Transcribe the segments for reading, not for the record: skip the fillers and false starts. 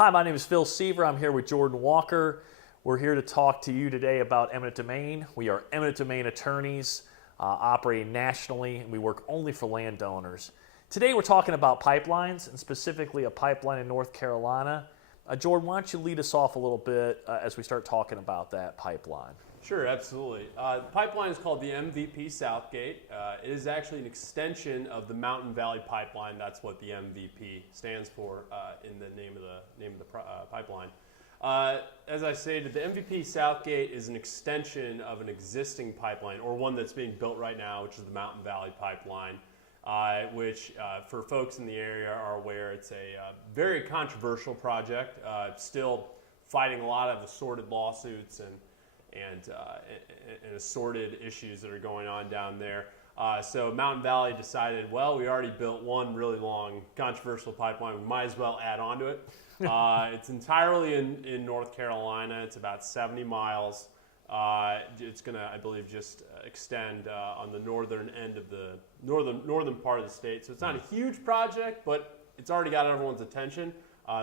Hi, my name is Phil Sever. I'm here with Jordan Walker. We're here to talk to you today about eminent domain. We are eminent domain attorneys operating nationally, and we work only for landowners. Today we're talking about pipelines, and specifically a pipeline in North Carolina. Jordan, why don't you lead us off a little bit as we start talking about that pipeline? Sure, absolutely. The pipeline is called the MVP Southgate. It is actually an extension of the Mountain Valley Pipeline. That's what the MVP stands for in the name of the pipeline. As I stated, the MVP Southgate is an extension of an existing pipeline, or one that's being built right now, which is the Mountain Valley Pipeline, which for folks in the area are aware, it's a very controversial project. Still fighting a lot of assorted lawsuits and assorted issues that are going on down there. So Mountain Valley decided, well, we already built one really long controversial pipeline. We might as well add on to it. It's entirely in North Carolina. It's about 70 miles. It's going to, I believe, just extend on the northern end of the northern part of the state. So it's not a huge project, but it's already got everyone's attention.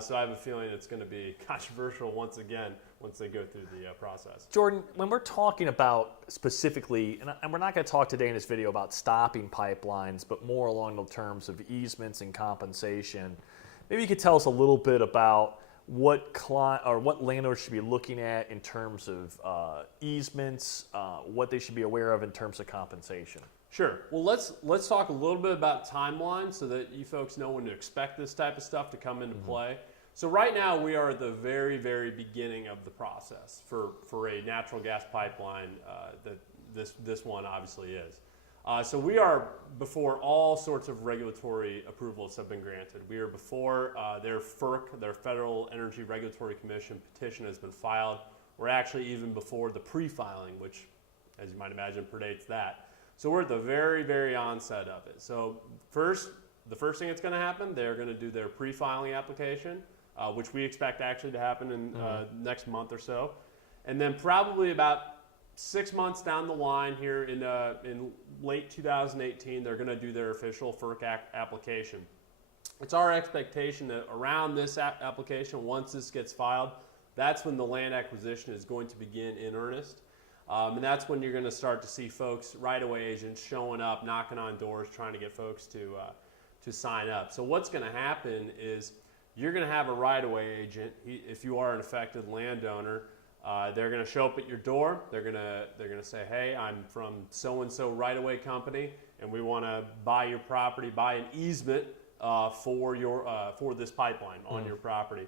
So I have a feeling it's going to be controversial once again once they go through the process. Jordan, when we're talking about specifically, and we're not going to talk today in this video about stopping pipelines, but more along the terms of easements and compensation, maybe you could tell us a little bit about what landowners should be looking at in terms of easements, what they should be aware of in terms of compensation. Sure. Well, let's talk a little bit about timeline so that you folks know when to expect this type of stuff to come into play. So right now we are at the very, very beginning of the process for a natural gas pipeline that this one obviously is. So we are before all sorts of regulatory approvals have been granted. We are before their FERC, their Federal Energy Regulatory Commission petition has been filed. We're actually even before the pre-filing, which, as you might imagine, predates that. So we're at the very, very onset of it. So the first thing that's going to happen, they're going to do their pre-filing application, which we expect actually to happen in next month or so. And then probably about 6 months down the line here in late 2018, they're going to do their official FERC application. It's our expectation that around this application, once this gets filed, that's when the land acquisition is going to begin in earnest. And that's when you're going to start to see folks, right-of-way agents, showing up, knocking on doors, trying to get folks to sign up. So what's going to happen is you're going to have a right-of-way agent. If you are an affected landowner, they're going to show up at your door. They're going to say, "Hey, I'm from so-and-so right-of-way company, and we want to buy your property, buy an easement for this pipeline on your property."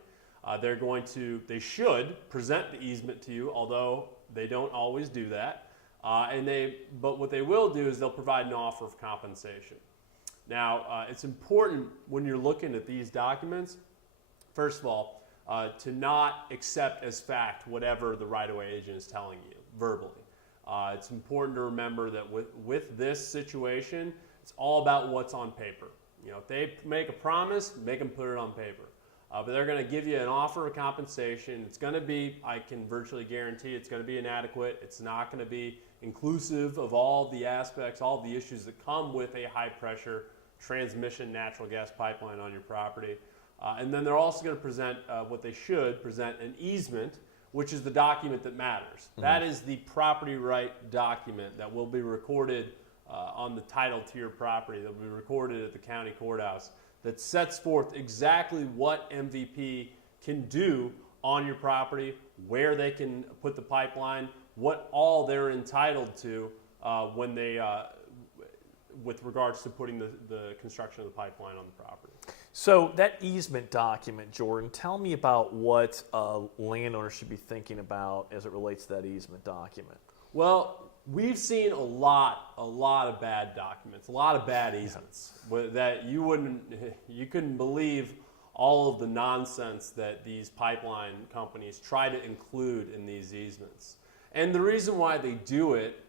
They should present the easement to you, although they don't always do that. But what they will do is they'll provide an offer of compensation. Now, it's important when you're looking at these documents, first of all, to not accept as fact whatever the right-of-way agent is telling you verbally. It's important to remember that with this situation, it's all about what's on paper. You know, if they make a promise, make them put it on paper. But they're going to give you an offer of compensation. It's going to be, I can virtually guarantee, it's going to be inadequate. It's not going to be inclusive of all the aspects, all the issues that come with a high-pressure transmission natural gas pipeline on your property. And then they're also going to present what they should present, an easement, which is the document that matters. That is the property right document that will be recorded on the title to your property, that will be recorded at the county courthouse, that sets forth exactly what MVP can do on your property, where they can put the pipeline, what all they're entitled to when they, with regards to putting the construction of the pipeline on the property. So that easement document, Jordan, tell me about what a landowner should be thinking about as it relates to that easement document. Well, we've seen a lot of bad documents, a lot of bad easements that you couldn't believe all of the nonsense that these pipeline companies try to include in these easements. And the reason why they do it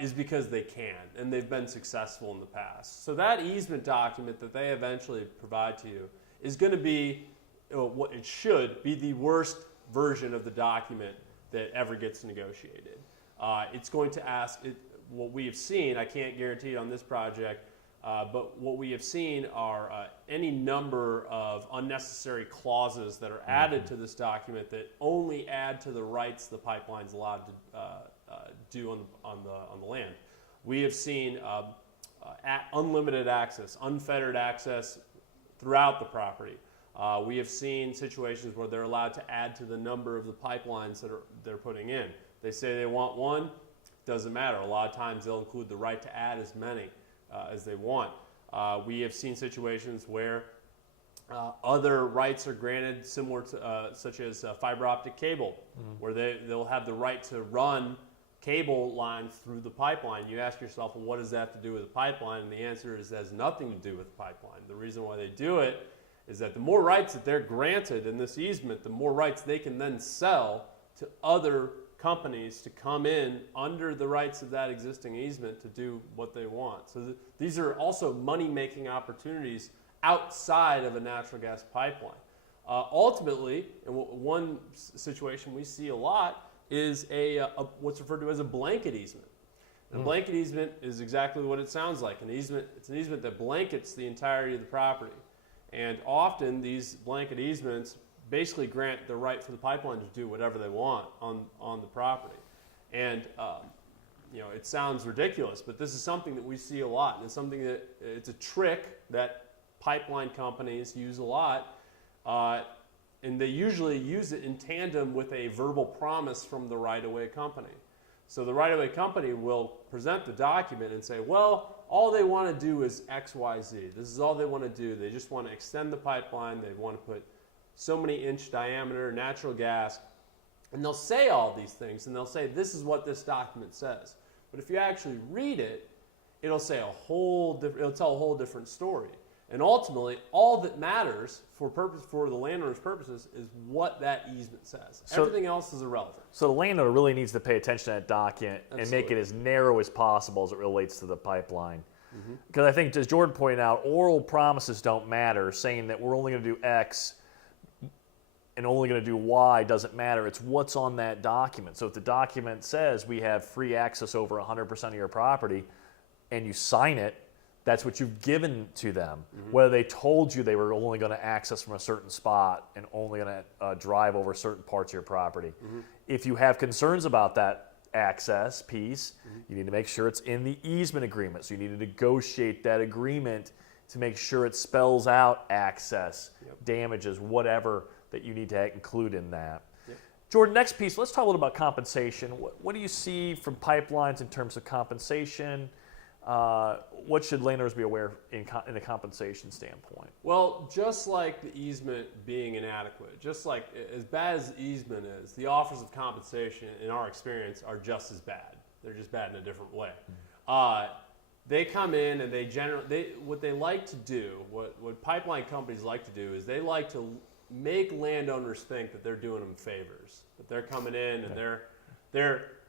is because they can, and they've been successful in the past. So that easement document that they eventually provide to you is going to be, what it should be, the worst version of the document that ever gets negotiated. It's going to ask, what we have seen, I can't guarantee it on this project, But what we have seen are any number of unnecessary clauses that are added to this document that only add to the rights the pipeline's allowed to do on the land. We have seen unlimited access, unfettered access throughout the property. We have seen situations where they're allowed to add to the number of the pipelines that they're putting in. They say they want one, doesn't matter. A lot of times they'll include the right to add as many as they want. We have seen situations where other rights are granted, similar to such as fiber optic cable, where they'll have the right to run cable lines through the pipeline. You ask yourself, well, what does that have to do with the pipeline? And the answer is it has nothing to do with the pipeline. The reason why they do it is that the more rights that they're granted in this easement, the more rights they can then sell to other companies to come in under the rights of that existing easement to do what they want. So these are also money-making opportunities outside of a natural gas pipeline. Ultimately, and one situation we see a lot is what's referred to as a blanket easement. And a blanket easement is exactly what it sounds like. It's an easement that blankets the entirety of the property. And often these blanket easements basically grant the right for the pipeline to do whatever they want on the property. And it sounds ridiculous, but this is something that we see a lot, and it's something that it's a trick that pipeline companies use a lot, and they usually use it in tandem with a verbal promise from the right-of-way company. So the right-of-way company will present the document and say, well, all they want to do is X, Y, Z. This is all they want to do. They just want to extend the pipeline. They want to put so many inch diameter natural gas. And they'll say all these things, and they'll say, this is what this document says. But if you actually read it, it'll tell a whole different story. And ultimately, all that matters for the landowner's purposes is what that easement says. So, everything else is irrelevant. So the landowner really needs to pay attention to that document and make it as narrow as possible as it relates to the pipeline. Because I think, as Jordan pointed out, oral promises don't matter. Saying that we're only going to do X and only going to do Y doesn't matter. It's what's on that document. So if the document says we have free access over 100% of your property and you sign it, that's what you've given to them. Whether they told you they were only going to access from a certain spot and only going to drive over certain parts of your property. If you have concerns about that access piece, you need to make sure it's in the easement agreement. So you need to negotiate that agreement to make sure it spells out access, damages, whatever that you need to include in that. Jordan, next piece, let's talk a little about compensation. What do you see from pipelines in terms of compensation? What should landowners be aware in a compensation standpoint? Well, just like the easement being inadequate, just like as bad as the easement is, the offers of compensation, in our experience, are just as bad. They're just bad in a different way. They come in and what they like to do, what pipeline companies like to do, is they like to make landowners think that they're doing them favors, that they're coming in and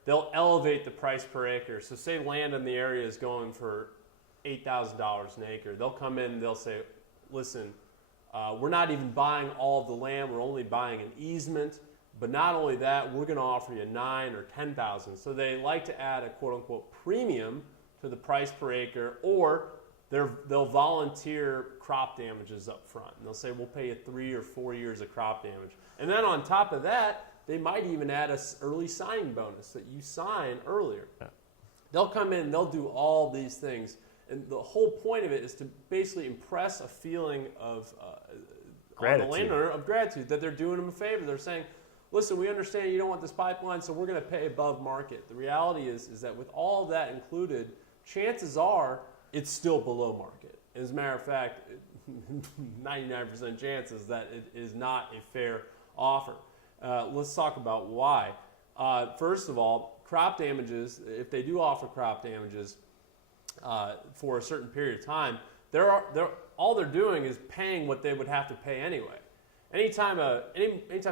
they'll elevate the price per acre. So say land in the area is going for $8,000 an acre. They'll come in and they'll say, listen, we're not even buying all of the land. We're only buying an easement. But not only that, we're going to offer you $9,000 or $10,000. So they like to add a quote-unquote premium to the price per acre, or they'll volunteer crop damages up front. And they'll say, we'll pay you 3 or 4 years of crop damage. And then on top of that, they might even add an early signing bonus that you sign earlier. They'll come in and they'll do all these things. And the whole point of it is to basically impress a feeling of on the landowner of gratitude, that they're doing them a favor. They're saying, listen, we understand you don't want this pipeline, so we're going to pay above market. The reality is that with all of that included, chances are it's still below market. As a matter of fact, 99% chances that it is not a fair offer. Let's talk about why. First of all, crop damages, if they do offer crop damages for a certain period of time, all they're doing is paying what they would have to pay anyway. Anytime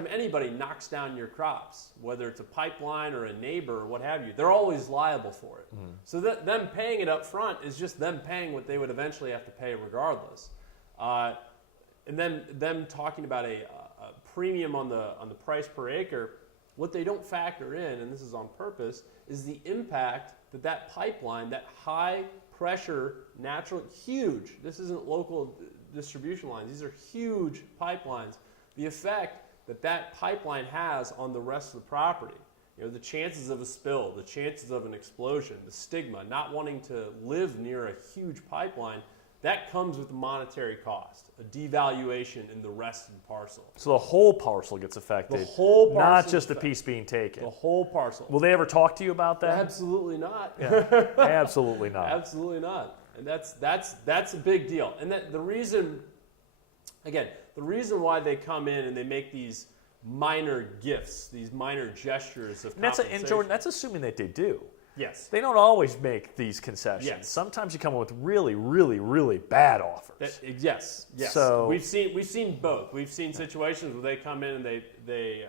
anybody knocks down your crops, whether it's a pipeline or a neighbor or what have you, they're always liable for it. So them paying it up front is just them paying what they would eventually have to pay regardless. And then them talking about a premium on the price per acre, what they don't factor in, and this is on purpose, is the impact that that pipeline, that high pressure, natural, huge, this isn't local distribution lines, these are huge pipelines, the effect that that pipeline has on the rest of the property. You know, the chances of a spill, the chances of an explosion, the stigma, not wanting to live near a huge pipeline, that comes with a monetary cost, a devaluation in the rest of the parcel. So the whole parcel gets affected, The whole parcel, not just the piece being taken. The whole parcel. Will they ever talk to you about that? Absolutely not. Yeah, absolutely not. Absolutely not. And that's a big deal. And that the reason, again, the reason why they come in and they make these minor gifts, these minor gestures of compensation. And Jordan, that's assuming that they do. Yes. They don't always make these concessions. Yes. Sometimes you come up with really, really, really bad offers. Yes. So we've seen both. We've seen situations where they come in and they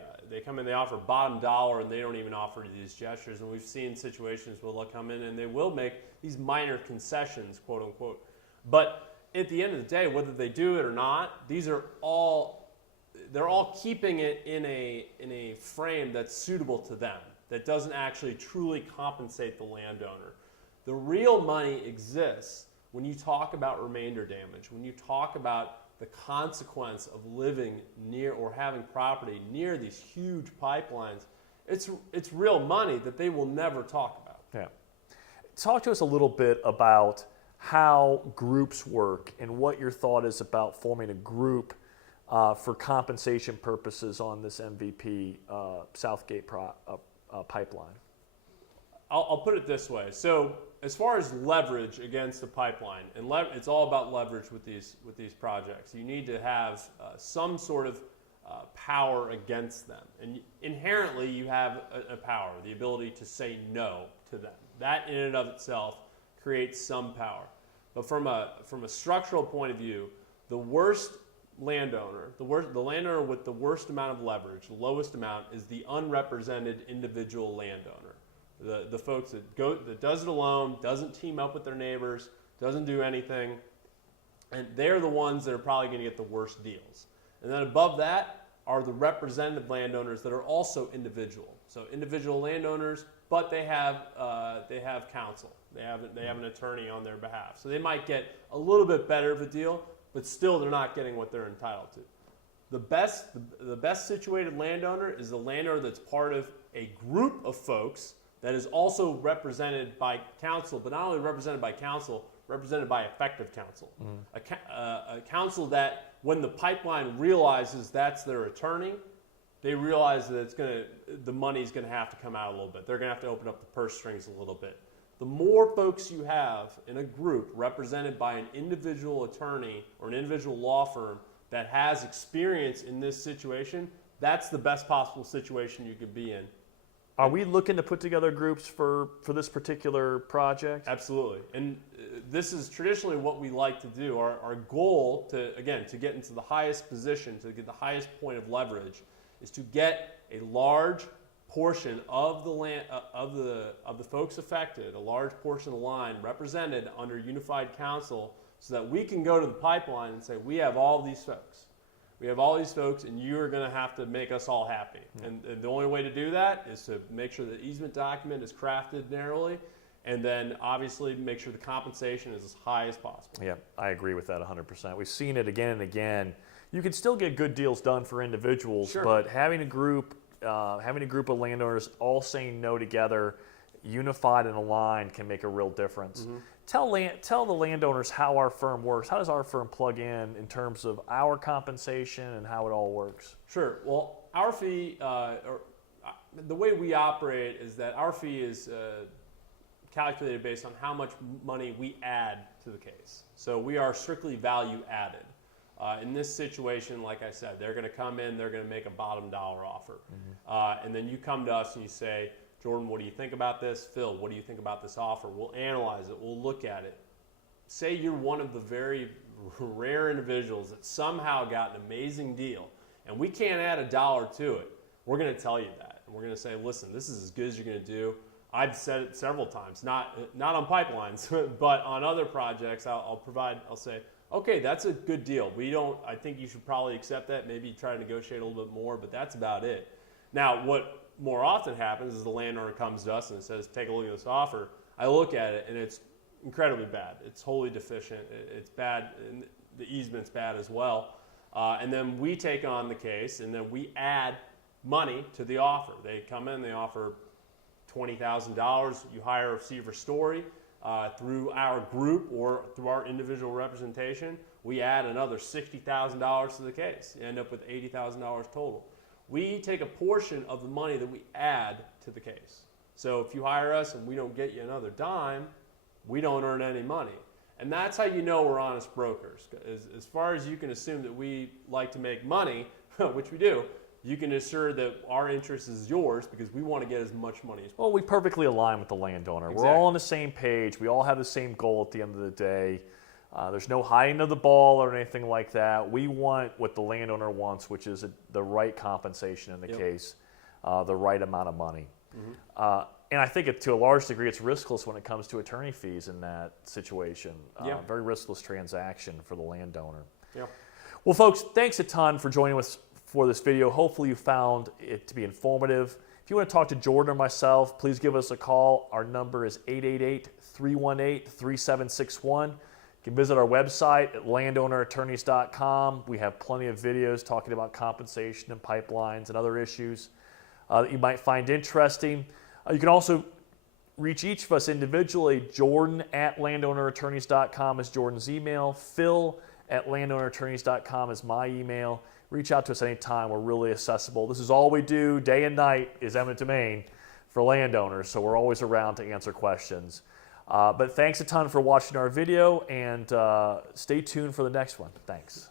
come in, they offer bottom dollar, and they don't even offer these gestures. And we've seen situations where they'll come in and they will make these minor concessions, quote unquote. But at the end of the day, whether they do it or not, they're all keeping it in a frame that's suitable to them, that doesn't actually truly compensate the landowner. The real money exists when you talk about remainder damage, when you talk about the consequence of living near or having property near these huge pipelines. It's real money that they will never talk about. Yeah. Talk to us a little bit about how groups work and what your thought is about forming a group for compensation purposes on this MVP Southgate pipeline. I'll put it this way. So as far as leverage against the pipeline, and it's all about leverage with these projects. You need to have some sort of power against them, and inherently you have a power, the ability to say no to them. That in and of itself creates some power. But from a structural point of view, the worst landowner, the landowner with the worst amount of leverage, the lowest amount, is the unrepresented individual landowner. The folks that does it alone, doesn't team up with their neighbors, doesn't do anything, and they're the ones that are probably going to get the worst deals. And then above that are the representative landowners that are also individual. So individual landowners, but they have counsel. They have an attorney on their behalf. So they might get a little bit better of a deal, but still they're not getting what they're entitled to. The best situated landowner is the landowner that's part of a group of folks that is also represented by counsel, but not only represented by counsel, represented by effective counsel. A counsel that, when the pipeline realizes that's their attorney, they realize that the money's going to have to come out a little bit. They're going to have to open up the purse strings a little bit. The more folks you have in a group represented by an individual attorney or an individual law firm that has experience in this situation, that's the best possible situation you could be in. Are we looking to put together groups for this particular project? Absolutely. And this is traditionally what we like to do. Our goal to get into the highest position, to get the highest point of leverage, is to get a large portion of the land of the folks affected, a large portion of the line represented under unified counsel, so that we can go to the pipeline and say, we have all these folks. We have all these folks, and you are going to have to make us all happy. And the only way to do that is to make sure the easement document is crafted narrowly, and then obviously make sure the compensation is as high as possible. Yeah, I agree with that 100%. We've seen it again and again. You can still get good deals done for individuals, sure, but having a group of landowners all saying no together, unified and aligned, can make a real difference. Mm-hmm. Tell the landowners how our firm works. How does our firm plug in terms of our compensation and how it all works? Sure. Well, our fee, the way we operate is that our fee is calculated based on how much money we add to the case. So we are strictly value added. In this situation, like I said, they're going to come in, they're going to make a bottom dollar offer. Mm-hmm. And then you come to us and you say, Jordan, what do you think about this? Phil, what do you think about this offer? We'll analyze it. We'll look at it. Say you're one of the very rare individuals that somehow got an amazing deal, and we can't add a dollar to it. We're going to tell you that. And we're going to say, listen, this is as good as you're going to do. I've said it several times, not on pipelines, but on other projects. I'll say, okay, that's a good deal. I think you should probably accept that. Maybe try to negotiate a little bit more, but that's about it. Now, what more often happens is the landowner comes to us and says, take a look at this offer. I look at it and it's incredibly bad. It's wholly deficient. It's bad, and the easement's bad as well. And then we take on the case, and then we add money to the offer. They come in, they offer $20,000. You hire Sever Storey through our group or through our individual representation. We add another $60,000 to the case. You end up with $80,000 total. We take a portion of the money that we add to the case. So if you hire us and we don't get you another dime, we don't earn any money. And that's how you know we're honest brokers. As far as you can assume that we like to make money, which we do, you can assure that our interest is yours because we want to get as much money as possible. Well, we perfectly align with the landowner. Exactly. We're all on the same page. We all have the same goal at the end of the day. There's no hiding of the ball or anything like that. We want what the landowner wants, which is the right compensation in the case, the right amount of money. And I think to a large degree it's riskless when it comes to attorney fees in that situation. Very riskless transaction for the landowner. Well, folks, thanks a ton for joining us for this video. Hopefully you found it to be informative. If you want to talk to Jordan or myself, please give us a call. Our number is 888-318-3761. You can visit our website at landownerattorneys.com. We have plenty of videos talking about compensation and pipelines and other issues that you might find interesting. You can also reach each of us individually. Jordan@landownerattorneys.com is Jordan's email. Phil@landownerattorneys.com is my email. Reach out to us anytime. We're really accessible. This is all we do day and night is eminent domain for landowners, so we're always around to answer questions. But thanks a ton for watching our video, and stay tuned for the next one. Thanks.